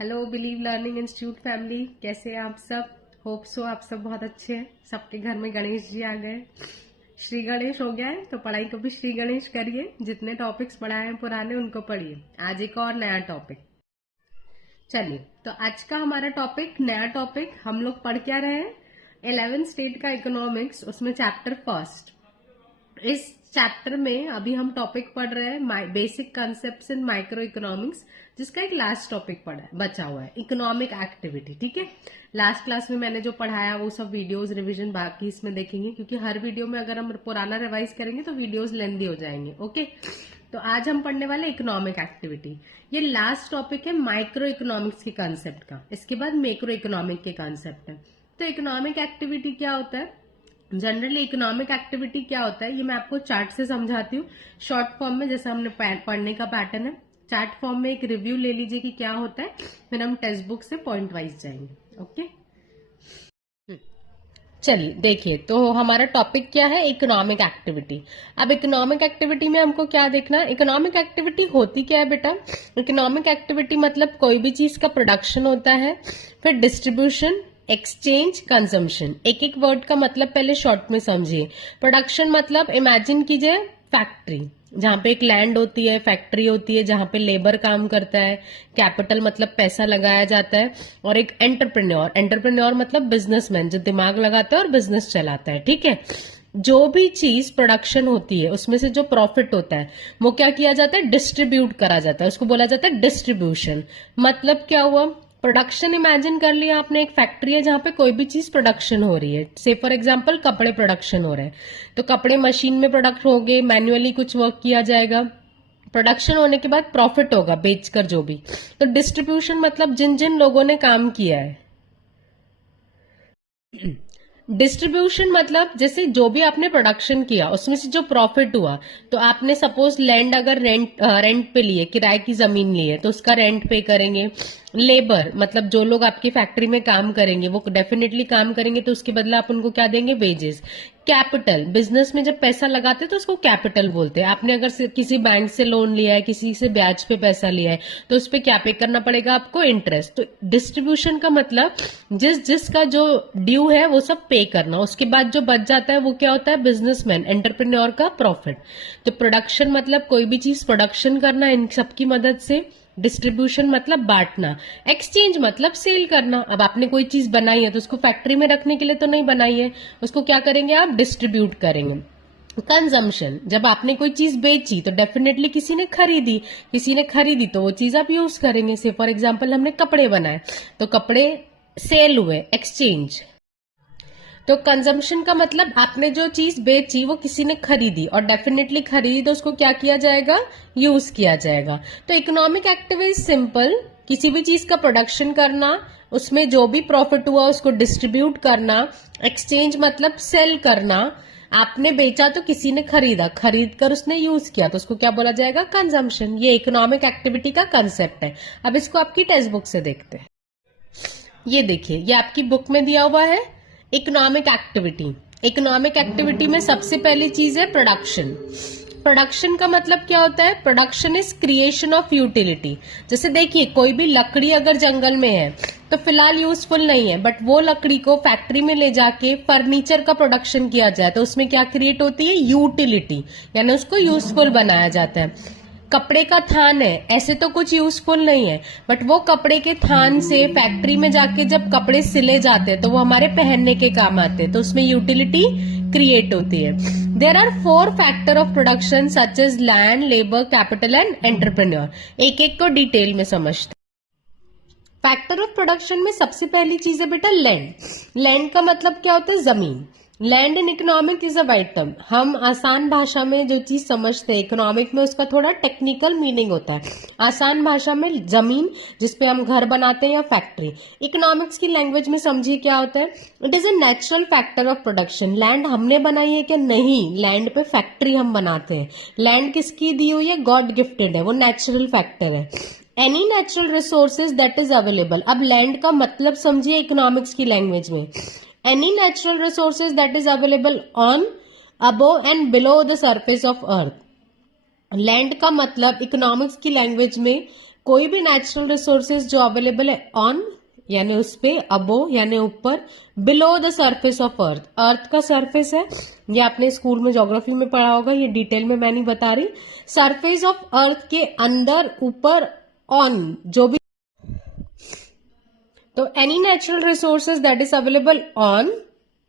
Hello believe learning institute family, कैसे हैं आप सब। होप सो आप सब बहुत अच्छे हैं। सबके घर में गणेश जी आ गए, श्री गणेश हो गया है तो पढ़ाई को भी श्री गणेश करिए। जितने टॉपिक्स पढ़ाए हैं पुराने उनको पढ़िए। आज एक और नया टॉपिक। चलिए, तो आज का हमारा टॉपिक, नया टॉपिक हम लोग पढ़ क्या रहे हैं, 11th स्टेट का इकोनॉमिक्स, उसमें चैप्टर फर्स्ट। इस चैप्टर में अभी हम टॉपिक पढ़ रहे हैं बेसिक कंसेप्ट्स इन माइक्रो इकोनॉमिक्स, जिसका एक लास्ट टॉपिक बचा हुआ है, इकोनॉमिक एक्टिविटी। ठीक है, लास्ट क्लास में मैंने जो पढ़ाया वो सब वीडियोस रिवीजन बाकी इसमें देखेंगे, क्योंकि हर वीडियो में अगर हम पुराना रिवाइज करेंगे तो वीडियोस लेंदी हो जाएंगे। ओके, तो आज हम पढ़ने वाले इकोनॉमिक एक्टिविटी। ये लास्ट टॉपिक है माइक्रो इकोनॉमिक्स के कॉन्सेप्ट का। इसके बाद मैक्रो इकोनॉमिक के कॉन्सेप्ट है। तो इकोनॉमिक एक्टिविटी क्या होता है, जनरली इकोनॉमिक एक्टिविटी क्या होता है, ये मैं आपको चार्ट से समझाती हूँ शॉर्ट फॉर्म में, जैसा हमने पढ़ने का पैटर्न है। चार्ट फॉर्म में एक रिव्यू ले लीजिए कि क्या होता है, फिर हम टेक्स्ट बुक से पॉइंट वाइज जाएंगे। ओके, चलिए देखिए, तो हमारा टॉपिक क्या है, इकोनॉमिक एक्टिविटी। अब इकोनॉमिक एक्टिविटी में हमको क्या देखना है, इकोनॉमिक एक्टिविटी होती क्या है बेटा। इकोनॉमिक एक्टिविटी मतलब कोई भी चीज का प्रोडक्शन होता है, फिर डिस्ट्रीब्यूशन, एक्सचेंज, कंजम्पशन। एक एक वर्ड का मतलब पहले शॉर्ट में समझिए। प्रोडक्शन मतलब इमेजिन कीजिए फैक्ट्री, जहां पे एक लैंड होती है, फैक्ट्री होती है जहां पे लेबर काम करता है, कैपिटल मतलब पैसा लगाया जाता है, और एक एंटरप्रेन्योर, एंटरप्रेन्योर मतलब बिजनेसमैन जो दिमाग लगाता है और बिजनेस चलाता है। ठीक है, जो भी चीज प्रोडक्शन होती है उसमें से जो प्रॉफिट होता है वो क्या किया जाता है, डिस्ट्रीब्यूट करा जाता है, उसको बोला जाता है डिस्ट्रीब्यूशन। मतलब क्या हुआ, प्रोडक्शन इमेजिन कर लिया आपने, एक फैक्ट्री है जहां पे कोई भी चीज प्रोडक्शन हो रही है। से फॉर एग्जांपल कपड़े प्रोडक्शन हो रहे हैं, तो कपड़े मशीन में प्रोडक्ट होंगे, मैन्युअली कुछ वर्क किया जाएगा, प्रोडक्शन होने के बाद प्रॉफिट होगा बेचकर जो भी। तो डिस्ट्रीब्यूशन मतलब जिन जिन लोगों ने काम किया है। डिस्ट्रीब्यूशन मतलब जैसे जो भी आपने प्रोडक्शन किया उसमें से जो प्रॉफिट हुआ, तो आपने सपोज लैंड अगर रेंट पे लिए, किराए की जमीन ली है, तो उसका रेंट पे करेंगे। लेबर मतलब जो लोग आपकी फैक्ट्री में काम करेंगे वो डेफिनेटली काम करेंगे, तो उसके बदले आप उनको क्या देंगे, वेजेस। कैपिटल, बिजनेस में जब पैसा लगाते हैं तो उसको कैपिटल बोलते हैं। आपने अगर किसी बैंक से लोन लिया है, किसी से ब्याज पे पैसा लिया है, तो उस पर क्या पे करना पड़ेगा आपको, इंटरेस्ट। तो डिस्ट्रीब्यूशन का मतलब जिस जिसका जो ड्यू है वो सब पे करना, उसके बाद जो बच जाता है वो क्या होता है, बिजनेसमैन, एंटरप्रेन्योर का प्रॉफिट। तो प्रोडक्शन मतलब कोई भी चीज प्रोडक्शन करना इन सबकी मदद से, डिस्ट्रीब्यूशन मतलब बांटना, एक्सचेंज मतलब सेल करना। अब आपने कोई चीज बनाई है तो उसको फैक्ट्री में रखने के लिए तो नहीं बनाई है, उसको क्या करेंगे आप, डिस्ट्रीब्यूट करेंगे। कंजम्पशन, जब आपने कोई चीज बेची तो डेफिनेटली किसी ने खरीदी तो वो चीज आप यूज करेंगे। से फॉर एग्जांपल हमने कपड़े बनाए तो कपड़े सेल हुए, एक्सचेंज। तो कंजम्पशन का मतलब आपने जो चीज बेची वो किसी ने खरीदी, और डेफिनेटली खरीदी तो उसको क्या किया जाएगा, यूज किया जाएगा। तो इकोनॉमिक एक्टिविटी सिंपल, किसी भी चीज का प्रोडक्शन करना, उसमें जो भी प्रॉफिट हुआ उसको डिस्ट्रीब्यूट करना, एक्सचेंज मतलब सेल करना। आपने बेचा तो किसी ने खरीदा, खरीद कर उसने यूज किया तो उसको क्या बोला जाएगा, कंजम्पशन। ये इकोनॉमिक एक्टिविटी का कंसेप्ट है। अब इसको आपकी टेक्स्ट बुक से देखते हैं। ये देखिए, ये आपकी बुक में दिया हुआ है इकोनॉमिक एक्टिविटी। इकोनॉमिक एक्टिविटी में सबसे पहली चीज है प्रोडक्शन। प्रोडक्शन का मतलब क्या होता है, production is creation of utility. जैसे देखिए, कोई भी लकड़ी अगर जंगल में है तो फिलहाल यूजफुल नहीं है, बट वो लकड़ी को फैक्ट्री में ले जाके फर्नीचर का प्रोडक्शन किया जाए तो उसमें क्या क्रिएट होती है, यूटिलिटी, यानी उसको यूजफुल बनाया जाता है। कपड़े का थान है, ऐसे तो कुछ यूजफुल नहीं है, बट वो कपड़े के थान से फैक्ट्री में जाके जब कपड़े सिले जाते हैं तो वो हमारे पहनने के काम आते हैं, तो उसमें यूटिलिटी क्रिएट होती है। There are 4 factor of production such as land, labour, capital and entrepreneur. एक एक को डिटेल में समझते। फैक्टर ऑफ प्रोडक्शन में सबसे पहली चीज है बेटा लैंड। लैंड का मतलब क्या होता है, जमीन। Land in economic is a wide term. हम आसान भाषा में जो चीज समझते हैं, इकोनॉमिक में उसका थोड़ा टेक्निकल मीनिंग होता है। आसान भाषा में जमीन, जिसपे हम घर बनाते हैं, या फैक्ट्री। इकोनॉमिक्स की लैंग्वेज में समझिए क्या होता है, it is a natural factor of production. Land हमने बनाई है क्या, नहीं, लैंड पे फैक्ट्री हम बनाते हैं। लैंड किसकी दी हुई है, गॉड गिफ्टेड है, वो नेचुरल फैक्टर है। Any natural resources that is available. अब लैंड का मतलब समझिए इकोनॉमिक्स की लैंग्वेज में, any natural resources that is available on, above and below the surface of earth। Land का मतलब इकोनॉमिक्स की लैंग्वेज में कोई भी नेचुरल रिसोर्सेज जो अवेलेबल है ऑन यानी उस पे, अबो यानी ऊपर, below the surface of earth, earth का सरफेस है, ये आपने स्कूल में ज्योग्राफी में पढ़ा होगा, ये डिटेल में मैं नहीं बता रही। सरफेस ऑफ अर्थ के अंदर, ऊपर, ऑन, जो भी, तो any natural resources that is available on,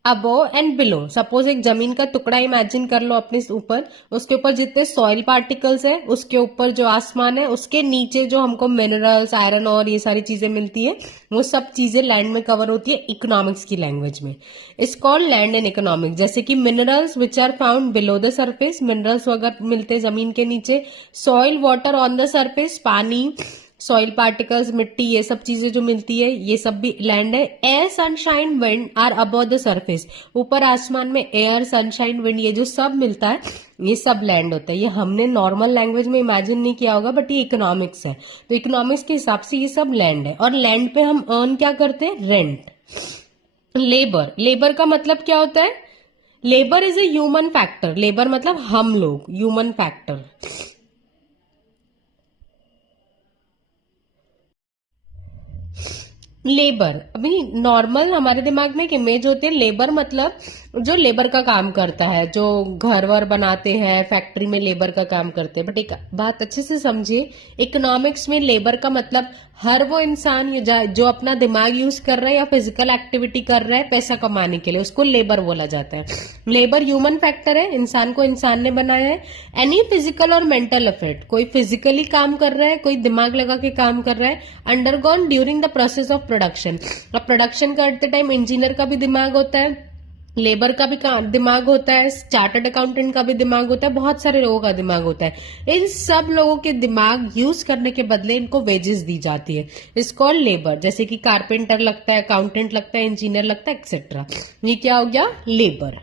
above and below. Suppose एक जमीन का टुकड़ा इमेजिन कर लो अपने ऊपर, उसके ऊपर जितने सॉइल पार्टिकल्स है, उसके ऊपर जो आसमान है, उसके नीचे जो हमको मिनरल्स, आयरन और ये सारी चीजें मिलती है, वो सब चीजें लैंड में कवर होती है इकोनॉमिक्स की लैंग्वेज में। इस कॉल्ड लैंड एंड इकोनॉमिक्स। जैसे कि minerals which are found below the surface, minerals वगैरह मिलते हैं जमीन के नीचे। Soil water on the surface, पानी, सॉइल पार्टिकल्स, मिट्टी, ये सब चीजें जो मिलती है, ये सब भी लैंड है। Air, sunshine, wind are above the surface, ऊपर आसमान में एयर, सनशाइन, विंड, ये जो सब मिलता है, ये सब लैंड होता है। ये हमने नॉर्मल लैंग्वेज में इमेजिन नहीं किया होगा, बट ये इकोनॉमिक्स है, तो इकोनॉमिक्स के हिसाब से ये सब लैंड है। और लैंड पे हम अर्न क्या करते हैं? रेंट। लेबर, लेबर का मतलब क्या होता है? Labour is a human factor, labour मतलब हम लोग, ह्यूमन फैक्टर। लेबर, अभी नॉर्मल हमारे दिमाग में एक इमेज होती है, लेबर मतलब जो लेबर का काम करता है, जो घर वर बनाते हैं, फैक्ट्री में लेबर का काम करते हैं। बट एक बात अच्छे से समझिए, इकोनॉमिक्स में लेबर का मतलब हर वो इंसान जो अपना दिमाग यूज कर रहा है या फिजिकल एक्टिविटी कर रहा है पैसा कमाने के लिए, उसको लेबर बोला जाता है। लेबर ह्यूमन फैक्टर है, इंसान को इंसान ने बनाया है। एनी फिजिकल और मेंटल एफर्ट, कोई फिजिकली काम कर रहा है, कोई दिमाग लगा के काम कर रहा है, undergone during the process of production. अब प्रोडक्शन करते टाइम इंजीनियर का भी दिमाग होता है, लेबर का भी दिमाग होता है, चार्टर्ड अकाउंटेंट का भी दिमाग होता है, बहुत सारे लोगों का दिमाग होता है। इन सब लोगों के दिमाग यूज करने के बदले इनको वेजेस दी जाती है, इस कॉल्ड लेबर। जैसे कि कारपेंटर लगता है, अकाउंटेंट लगता है, इंजीनियर लगता है, एक्सेट्रा। ये क्या हो गया? लेबर।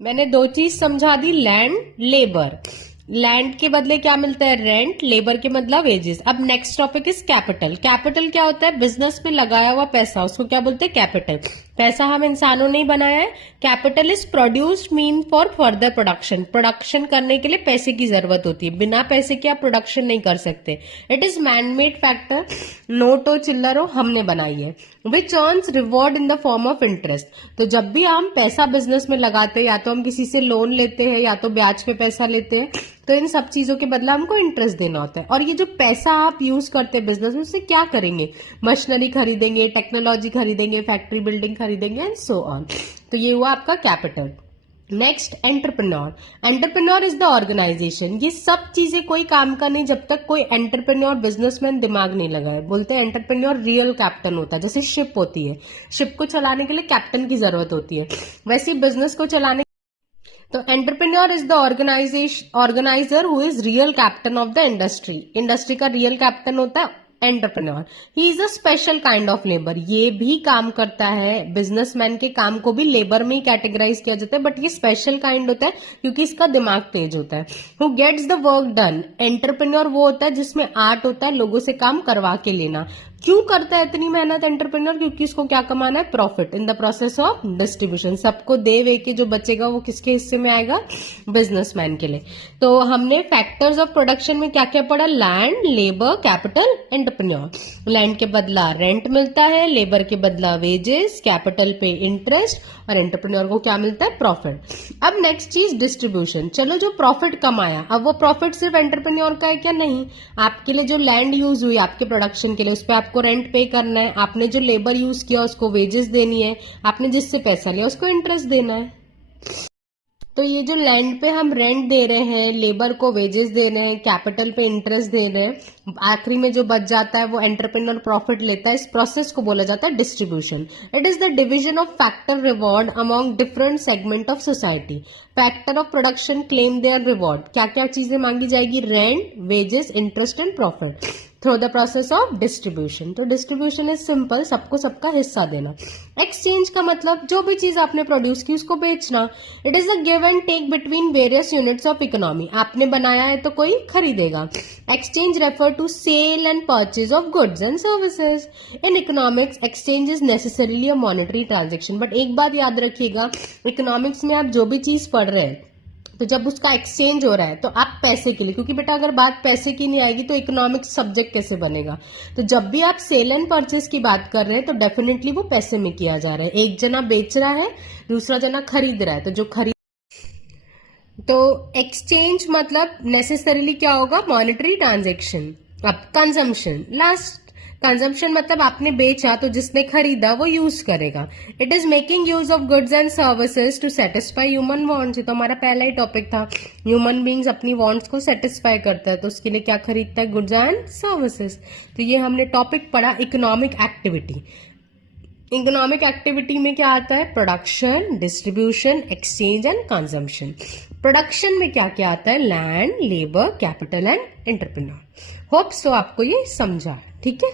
मैंने दो चीज समझा दी, लैंड, लेबर। लैंड के बदले क्या मिलता है? रेंट। लेबर के मतलब वेजेस। अब next topic is capital. Capital क्या होता है? बिजनेस में लगाया हुआ पैसा, उसको क्या बोलते हैं? कैपिटल। पैसा हम इंसानों ने ही बनाया है। Capital is produced mean for further production, production करने के लिए पैसे की जरूरत होती है, बिना पैसे के आप प्रोडक्शन नहीं कर सकते। It is man made factor, note हो चिल्लर हो, हमने बनाई है। Which earns reward in the form of interest. तो जब भी हम पैसा बिजनेस में लगाते हैं, या तो हम किसी से लोन लेते हैं या तो ब्याज पे पैसा लेते हैं, तो इन सब चीजों के बदला हमको इंटरेस्ट देना होता है। और ये जो पैसा आप यूज करते हैं बिजनेस में, उससे क्या करेंगे? मशीनरी खरीदेंगे, टेक्नोलॉजी खरीदेंगे, फैक्ट्री बिल्डिंग खरीदेंगे एंड सो ऑन। तो ये हुआ आपका capital. Next, entrepreneur. Entrepreneur is the organisation. ये सब चीजें कोई काम का नहीं जब तक कोई एंटरप्रेन्योर बिजनेसमैन दिमाग नहीं लगाए। बोलते हैं एंटरप्रेन्योर रियल कैप्टन होता है। जैसे शिप होती है, शिप को चलाने के लिए कैप्टन की जरूरत होती है, वैसे ही बिजनेस को चलाने, तो entrepreneur is the organiser who is real captain of the industry. Industry का रियल कैप्टन होता है entrepreneur. He is a special kind of labour. ये भी काम करता है, बिजनेसमैन के काम को भी लेबर में ही कैटेगराइज किया जाता है, बट ये स्पेशल काइंड होता है क्योंकि इसका दिमाग तेज होता है। Who gets the work done. Entrepreneur वो होता है जिसमें आर्ट होता है लोगों से काम करवा के लेना। क्यों करता है इतनी मेहनत एंटरप्रेन्योर? क्योंकि इसको क्या कमाना है? Profit in the process of distribution. सबको दे वे के जो बचेगा वो किसके हिस्से में आएगा? बिजनेसमैन के लिए। तो हमने फैक्टर्स ऑफ प्रोडक्शन में क्या क्या पढ़ा? Land, labour, capital, entrepreneur. Land के बदला रेंट मिलता है, लेबर के बदला वेजेस, कैपिटल पे इंटरेस्ट, और एंटरप्रेन्योर को क्या मिलता है? प्रॉफिट। अब नेक्स्ट चीज डिस्ट्रीब्यूशन। चलो जो प्रॉफिट कमाया, अब वो प्रॉफिट सिर्फ एंटरप्रेन्योर का है क्या? नहीं। आपके लिए जो लैंड यूज हुई आपके प्रोडक्शन के लिए, उस पर आपको रेंट पे करना है। आपने जो लेबर यूज किया उसको वेजेस देनी है। आपने जिससे पैसा लिया उसको इंटरेस्ट देना है। तो ये जो लैंड पे हम रेंट दे रहे हैं, लेबर को वेजेस दे रहे हैं, कैपिटल पे इंटरेस्ट दे रहे हैं, आखिरी में जो बच जाता है वो एंटरप्रेन्योर प्रॉफिट लेता है। इस प्रोसेस को बोला जाता है distribution. It is the division of factor reward among different segment of society. Factor of production claim their reward. क्या क्या चीजें मांगी जाएगी? Rent, wages, interest and profit through the process of distribution. तो डिस्ट्रीब्यूशन इज सिंपल, सबको सबका हिस्सा देना। एक्सचेंज का मतलब जो भी चीज आपने प्रोड्यूस की उसको बेचना। It is a give and take between various units of economy. आपने बनाया है तो कोई खरीदेगा। Exchange refer to sale and purchase of goods and services. In economics exchange is necessarily a monetary transaction. But एक बात याद रखिएगा, इकोनॉमिक्स में आप जो भी चीज पढ़ रहे हैं तो जब उसका एक्सचेंज हो रहा है तो आप पैसे के लिए, क्योंकि बेटा अगर बात पैसे की नहीं आएगी तो इकोनॉमिक्स सब्जेक्ट कैसे बनेगा। तो जब भी आप सेल एंड परचेज की बात कर रहे हैं तो डेफिनेटली वो पैसे में किया जा रहा है। एक जना बेच रहा है, दूसरा जना खरीद रहा है, तो जो खरीद, तो एक्सचेंज मतलब नेसेसरीली क्या होगा, मॉनेटरी ट्रांजेक्शन। अब कंजम्पशन, लास्ट कंजम्पशन मतलब आपने बेचा तो जिसने खरीदा वो यूज करेगा। It is making use of goods and services to satisfy human wants. तो हमारा पहला ही टॉपिक था, ह्यूमन बींग्स अपनी वांट्स को सेटिस्फाई करता है तो उसके लिए क्या खरीदता है, गुड्स एंड सर्विसेज। तो ये हमने टॉपिक पढ़ा इकोनॉमिक एक्टिविटी। इकोनॉमिक एक्टिविटी में क्या आता है, production, distribution, exchange and consumption. Production में क्या क्या आता है, land, labour, capital and entrepreneur. Hope so आपको ये समझा, ठीक है।